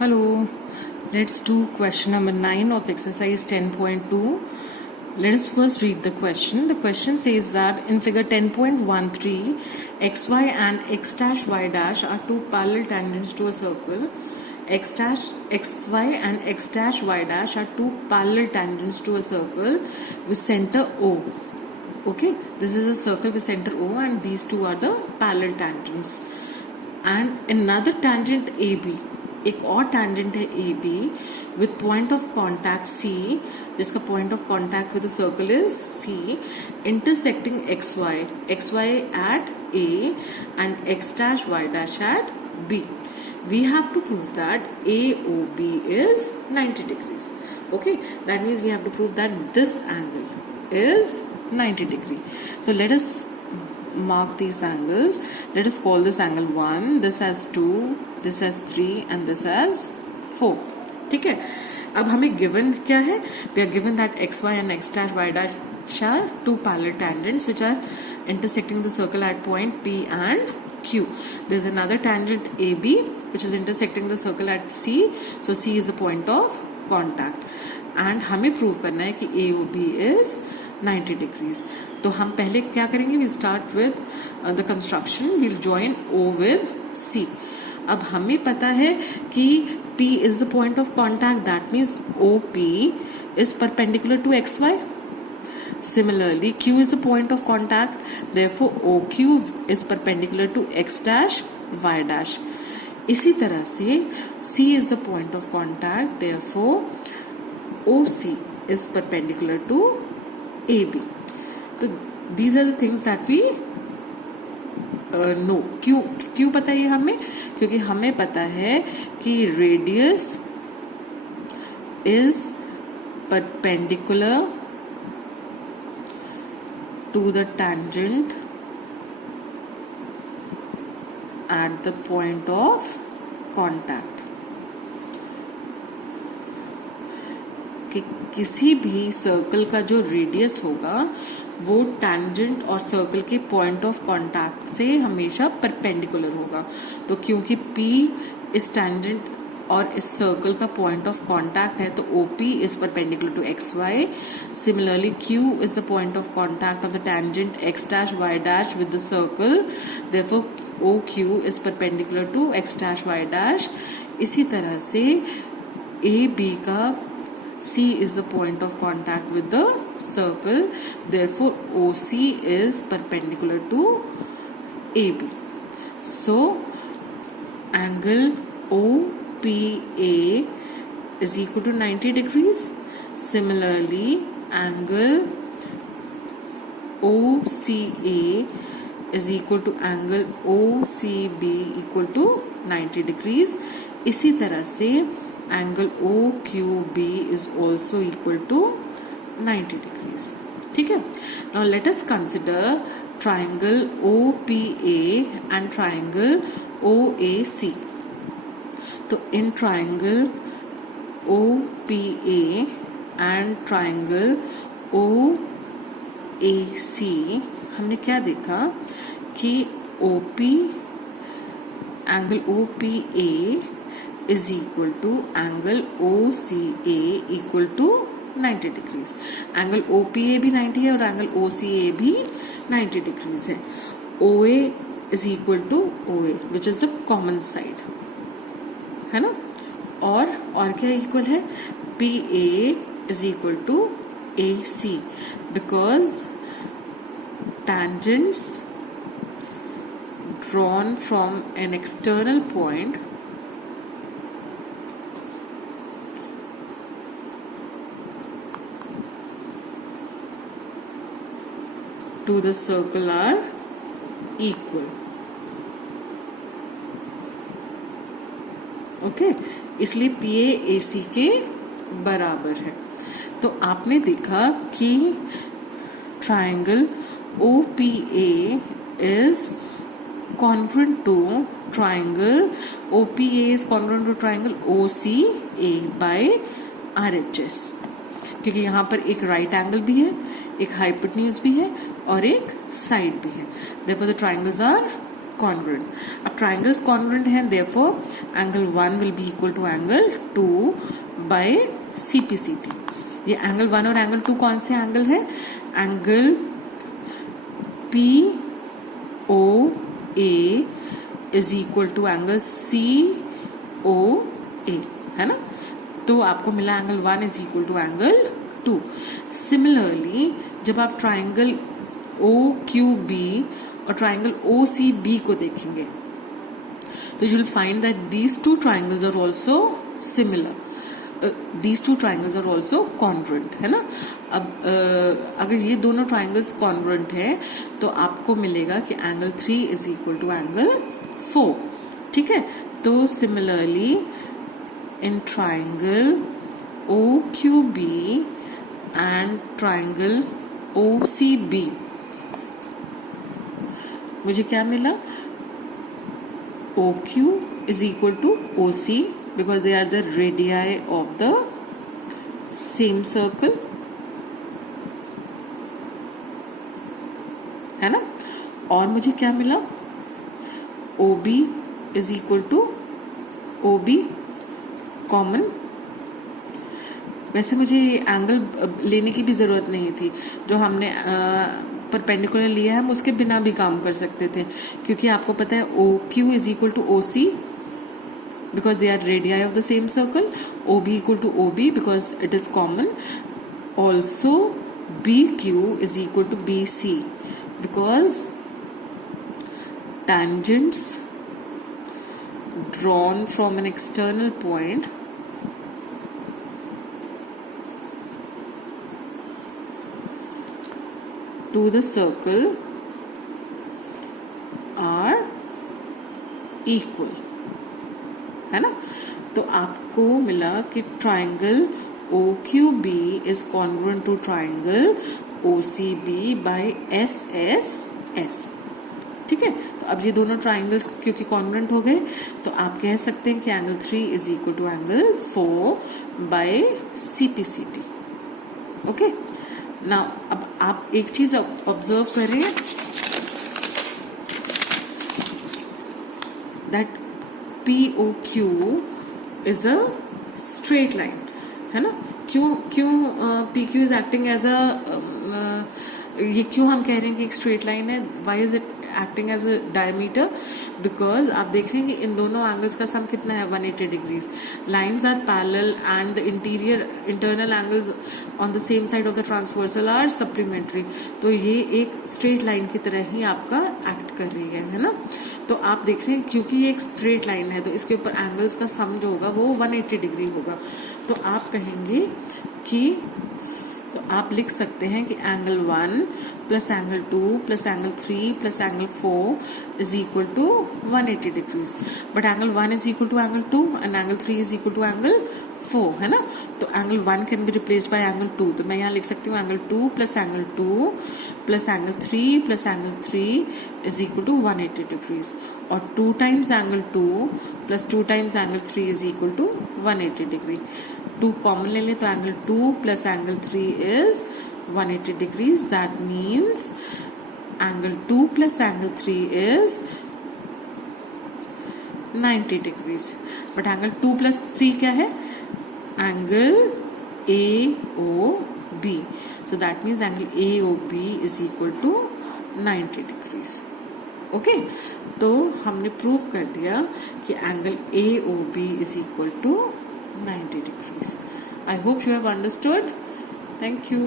Hello, let's do question number 9 of exercise 10.2. Let us first read the question. The question says that in figure 10.13, xy and x dash y dash are two parallel tangents to a circle. Xy and x dash y dash are two parallel tangents to a circle with center O. Okay, this is a circle with center O and these two are the parallel tangents. And another tangent AB, एक और tangent है AB with point of contact C, जिसका point of contact with the circle is C, intersecting xy at A and x dash y dash at B. We have to prove that AOB is 90 degrees. Okay, that means we have to prove that this angle is 90 degree. So let us mark these angles. Let us call this angle 1, this has 2, this has 3 and this has 4. ठीक है, अब हमें given क्या है? We are given that xy and x dash y dash are two parallel tangents which are intersecting the circle at point P and Q. There is another tangent AB which is intersecting the circle at C. So C is the point of contact. And हमें prove करना है कि AOB is 90 degrees. तो हम पहले क्या करेंगे? We start with the construction. We'll join O with C. अब हमें पता है कि P is the point of contact. That means OP is perpendicular to XY. Similarly, Q is the point of contact. Therefore, OQ is perpendicular to X dash Y dash. इसी तरह से C is the point of contact. Therefore, OC is perpendicular to AB. तो these are the things that we know. क्यों पता है हमें? क्योंकि हमें पता है कि radius is perpendicular to the tangent at the point of contact. कि किसी भी सर्कल का जो रेडियस होगा वो टैंजेंट और सर्कल के पॉइंट ऑफ कांटेक्ट से हमेशा परपेंडिकुलर होगा. तो क्योंकि P इस टैंजेंट और इस सर्कल का पॉइंट ऑफ कांटेक्ट है तो OP is perpendicular to XY. Similarly Q is the point of contact of the tangent X dash Y dash with the circle. Therefore OQ is perpendicular to X dash Y dash. इसी तरह से AB का C is the point of contact with the circle. Therefore, OC is perpendicular to AB. So, angle OPA is equal to 90 degrees. Similarly, angle OCA is equal to angle OCB equal to 90 degrees. इसी तरह से angle OQB is also equal to 90 degrees. ठीक है? Now let us consider triangle OPA and triangle OAC. तो in triangle OPA and triangle OAC हमने क्या देखा कि OP angle OPA is equal to angle OCA equal to 90 degrees. Angle OPA भी 90 है और angle OCA भी 90 degrees है. OA is equal to OA which is the common side, है ना? और क्या equal है? PA is equal to AC because tangents drawn from an external point to the circle are equal. Okay, इसलिए PA AC के बराबर है. तो आपने देखा कि triangle OPA is congruent to triangle OPA is congruent to triangle OCA by RHS. क्योंकि यहाँ पर एक राइट एंगल भी है, एक हाइपोटेन्यूज भी है और एक साइड भी है. Therefore the triangles are congruent. अब ट्राइंगल्स कॉन्ग्रुएंट हैं, therefore angle 1 will be equal to angle 2 by CPCT. ये एंगल 1 और एंगल 2 कौन से एंगल है? Angle POA is equal to angle COA, है ना. तो आपको मिला angle 1 is equal to angle 2. Similarly जब आप ट्राइंगल OQB और ट्राइंगल OCB को देखेंगे तो you will find that these two triangles are also similar. These two triangles are also congruent, है ना. अब अगर ये दोनों triangles congruent है तो आपको मिलेगा कि angle 3 is equal to angle 4. ठीक है. तो similarly in triangle OQB and triangle OCB मुझे क्या मिला? OQ is equal to OC because they are the radii of the same circle, है ना. और मुझे क्या मिला? OB is equal to OB common. वैसे मुझे एंगल लेने की भी जरूरत नहीं थी, जो हमने परपेंडिकुलर लिया है हम उसके बिना भी काम कर सकते थे, क्योंकि आपको पता है OQ is equal to OC because they are radii of the same circle. OB equal to OB because it is common. Also BQ is equal to BC because tangents drawn from an external point to the circle are equal, है ना. तो आपको मिला कि triangle OQB is congruent to triangle OCB by SSS. ठीक है. तो अब ये दोनों ट्राइंगल्स क्योंकि कॉन्ग्रुएंट हो गए तो आप कह सकते हैं कि angle 3 is equal to angle 4 by CPCT. Okay. Now अब आप एक चीज ऑब्जर्व करें that POQ is a straight line, है ना. क्यों PQ is acting as a ये क्यों हम कह रहे हैं कि एक स्ट्रेट लाइन है? Why is it acting as a diameter? Because आप देख रहे हैं कि इन दोनों एंगल्स का सम कितना है? 180 degrees. Lines are parallel and the internal angles on the same side of the transversal are supplementary. तो ये एक स्ट्रेट लाइन की तरह ही आपका एक्ट कर रही है ना. तो आप देख रहे हैं क्योंकि ये एक स्ट्रेट लाइन है तो इसके ऊपर एंगल्स का सम जो होगा वो 180 डिग्री होगा. तो आप कहेंगे कि तो आप लिख सकते हैं कि angle 1 plus angle 2 plus angle 3 plus angle 4 is equal to 180 degrees. But angle 1 is equal to angle 2 and angle 3 is equal to angle 4, है ना. तो angle 1 can be replaced by angle 2. तो मैं यहाँ लिख सकती हूँ angle 2 plus angle 2 plus angle 3 plus angle 3 is equal to 180 degrees. और 2 times angle 2 plus 2 times angle 3 is equal to 180 degree. 2 common ले लें तो angle 2 plus angle 3 is 180 degrees. That means angle 2 plus angle 3 is 90 degrees. But angle 2 plus 3 क्या है? Angle AOB. So that means angle AOB is equal to 90 degrees. Okay? तो हमने prove कर दिया कि angle AOB is equal to 90 degrees. I hope you have understood. Thank you.